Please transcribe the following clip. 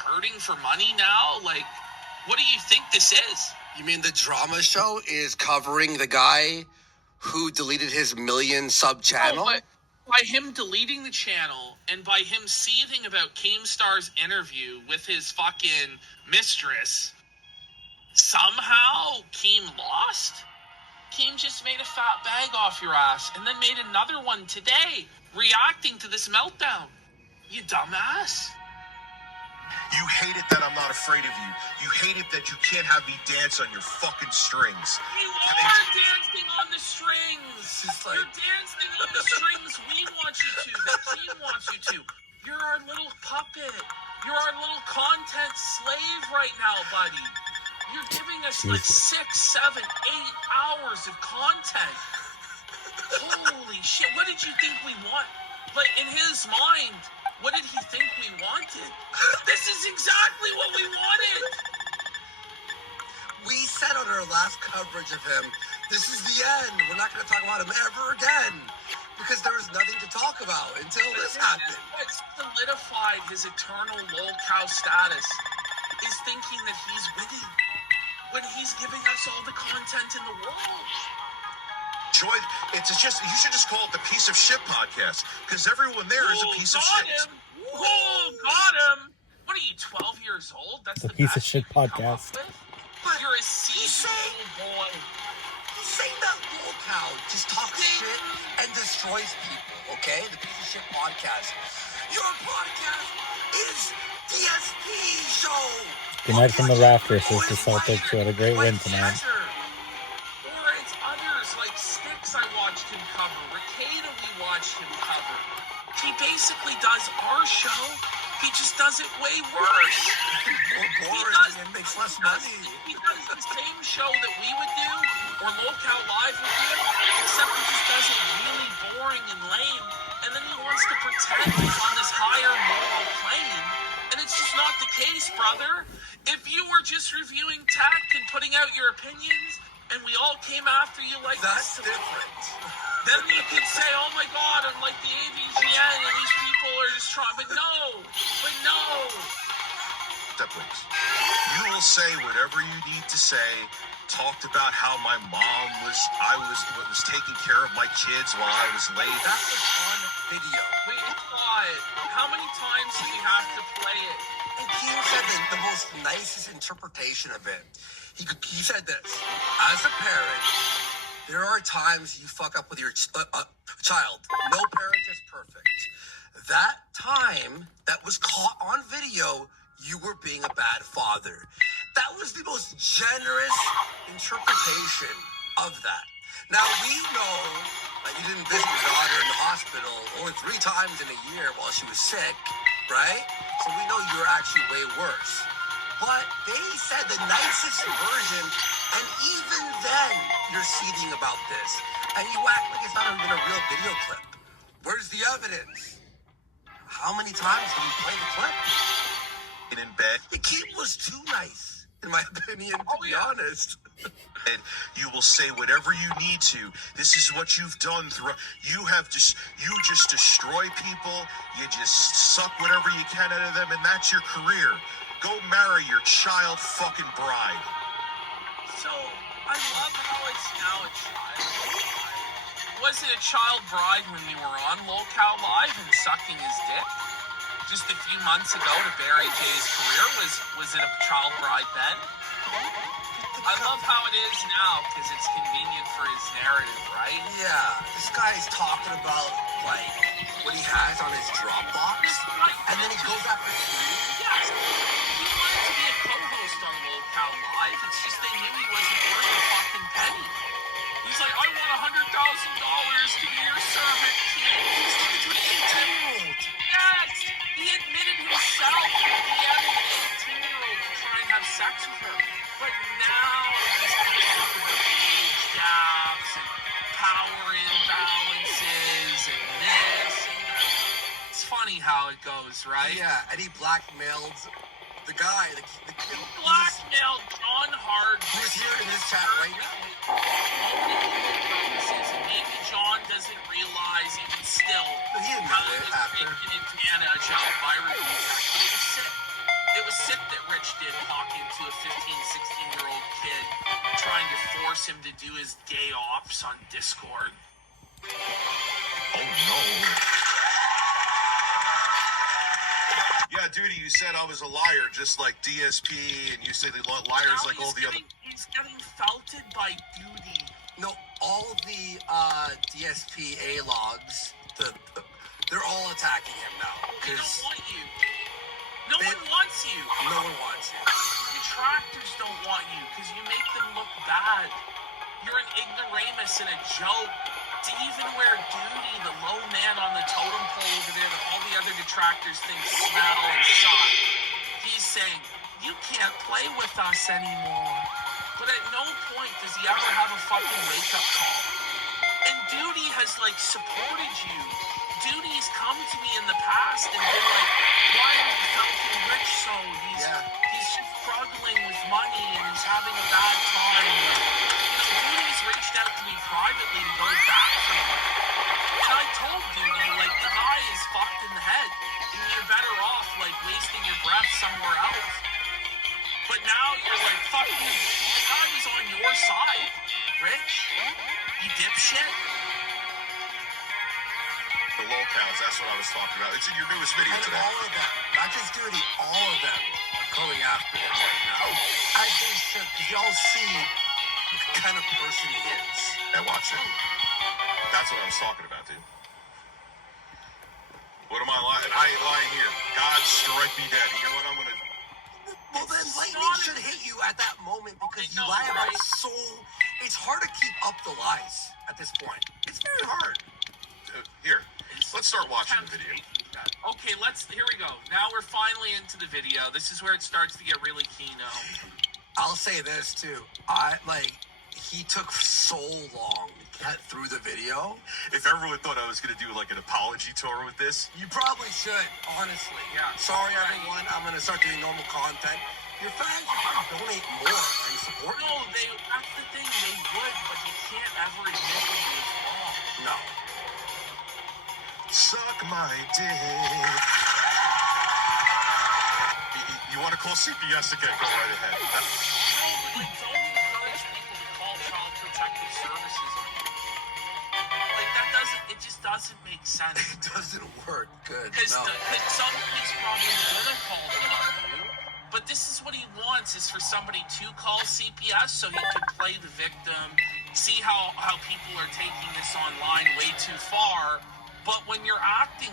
hurting for money now? Like, what do you think this is? You mean the drama show is covering the guy who deleted his million sub channel? Oh, but by him deleting the channel and by him seething about Keemstar's interview with his fucking mistress, somehow Keem lost? Keem just made a fat bag off your ass and then made another one today, reacting to this meltdown. You dumbass. You hate it that I'm not afraid of you. You hate it that you can't have me dance on your fucking strings. You are dancing on the strings. You're dancing on the strings we want you to, that Keem wants you to. You're our little puppet. You're our little content slave right now, buddy. You're giving us like 6, 7, 8 hours of content. Holy shit, what did you think we want? Like, in his mind, what did he think we wanted? This is exactly what we wanted. We said on our last coverage of him, this is the end. We're not going to talk about him ever again. Because there was nothing to talk about until this happened. What solidified his eternal lolcow status is thinking that he's winning when he's giving us all the content in the world. Joy, you should just call it the Piece of Shit podcast, because everyone there is a piece of shit. Got him! What are you, 12 years old? That's the Piece of Shit podcast. But you're a seasoned boy. He's saying that lolcow just talks shit and destroys people, okay? The Piece of Shit podcast. Your podcast is the SP show. Good night from the rafters. It's the Celtics who had a great win tonight. Or it's others like Sticks I watched him cover. Ricada we watched him cover. He basically does our show. He just does it way worse. More boring and makes less money. He does the same show that we would do, or Lolcow Live would do, except he just does it really boring and lame. And then he wants to pretend he's on this higher moral plane. And it's just not the case, brother. If you were just reviewing tech and putting out your opinions, and we all came after you like that's this, different. Then you could say, oh my God, I'm like the AVGN and these people are just trying. But no. Siblings. You will say whatever you need to say. Talked about how my mom was taking care of my kids while I was late. That's a fun video. Wait, how many times do we have to play it? And Keem said the most nicest interpretation of it. He said this: as a parent, there are times you fuck up with your child. No parent is perfect. That time that was caught on video, you were being a bad father. That was the most generous interpretation of that. Now, we know that you didn't visit your daughter in the hospital only 3 times in a year while she was sick, right? So we know you're actually way worse. But they said the nicest version, and even then, you're seething about this. And you act like it's not even a real video clip. Where's the evidence? How many times did we play the clip? In bed. The kid was too nice, in my opinion, to be honest. And you will say whatever you need to. This is what you've done throughout. You just destroy people. You just suck whatever you can out of them, and that's your career. Go marry your child fucking bride. So, I love how it's now a child. Was it a child bride when we were on Lolcow Live and sucking his dick? Just a few months ago to Barry J's career, was it a child bride then? I love how it is now because it's convenient for his narrative, right? Yeah, this guy's talking about, like, what he has on his Dropbox, and then he goes after you. Yes, he wanted to be a co-host on Lolcow Live. It's just they knew he wasn't worth a fucking penny. He's like, I want $100,000 to be your servant, kid. He's like a 18-year-old. Yes, he admitted himself that he had an 18-year-old to try and have sex with her. But now he's going to talk about age gaps and power imbalances and this and that. It's funny how it goes, right? Yeah, and he blackmailed the guy, the kid. Blackmailed John Hard. Who's here in this chat right now. Maybe John doesn't realize even still But he how admitted it it after. was taken advantage of by reviews. But it was sick. It was idiot talking to a 15, 16-year-old kid, trying to force him to do his gay ops on Discord. Oh no. Yeah, dude, you said I was a liar, just like DSP, and you say the liars Now like all the other. He's getting felted by Duty. No, all the DSPA logs, they're all attacking him now. They don't Because want you. No one wants you. no one wants you. Detractors don't want you because you make them look bad. You're an ignoramus and a joke. To even wear Duty, the low man on the totem pole over there that all the other detractors think smell and suck. He's saying, you can't play with us anymore. But at no point does he ever have a fucking wake-up call. And Duty has, like, supported you. Duty's come to me in the past and been like, why are you felting Rich so? He's just struggling with money and he's having a bad time. Duty's reached out to me privately to go back for him. And I told Duty, like, the guy is fucked in the head. And you're better off, like, wasting your breath somewhere else. But now you're like, fuck you. The guy was on your side. Rich? You dipshit? The lolcows, that's what I was talking about. It's in your newest video And today. all of them, not just Duty, all of them are going after him right now. As they should, because y'all see the kind of person he is. And watch it. That's what I was talking about, dude. What am I lying? I ain't lying here. God strike me dead. You know what I'm gonna... Well, then lightning should hit you at that moment because you lie about it so... It's hard to keep up the lies at this point. It's very hard. Here, let's start watching the video. Okay, here we go. Now we're finally into the video. This is where it starts to get really keen. I'll say this, too. He took so long to get through the video. If everyone thought I was going to do like an apology tour with this, You probably should, honestly. Yeah. Sorry, everyone. I'm going to start doing normal content. Your fans should donate more and support you. No, that's the thing. They would, but you can't ever admit that it's wrong. No. suck my dick. You want to call CPS again? Go right ahead. Don't encourage people to call Child Protective Services on you. Like, it just doesn't make sense. It doesn't work good. Because No. somebody's probably gonna call them on you. But this is what he wants, is for somebody to call CPS so he could play the victim, see how people are taking this online way too far. But when you're acting